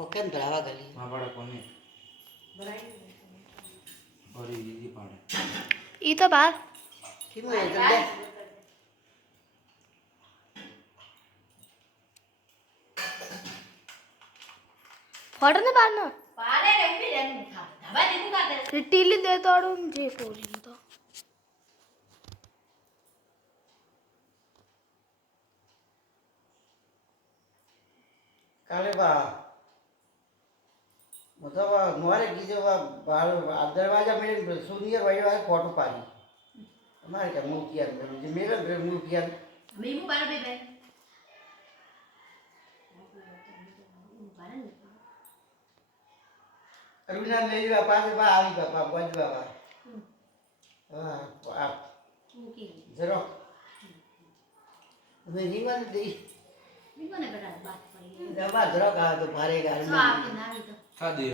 ઓકે ને ધરાવા ગલી માં પાડે કોને ઓરી દીદી પાડે ઈ તો બાર કેમ એ જલ્દી ફોટો ને બાર નો પારે રે ઉભી રે નું ખા ધબા દીધું કાતે ટીલી દે તોડું જે પોરી તો કાલે બા मतलब हमारे की जो दरवाजा मेरे सुनियर भाई वाले फोटो पानी हमारे क्या मुंह किया मेरे मुंह किया मीमू पारे बे बे अरुणा ले लिया पास बा આવી બાપા બજ બાપા હા આપ ઓકે જરો मैं जीवन दे मीमू ने बेटा बात पड़ी दबा जरो का तो मारेगा सो आपके नावी तो ખા દે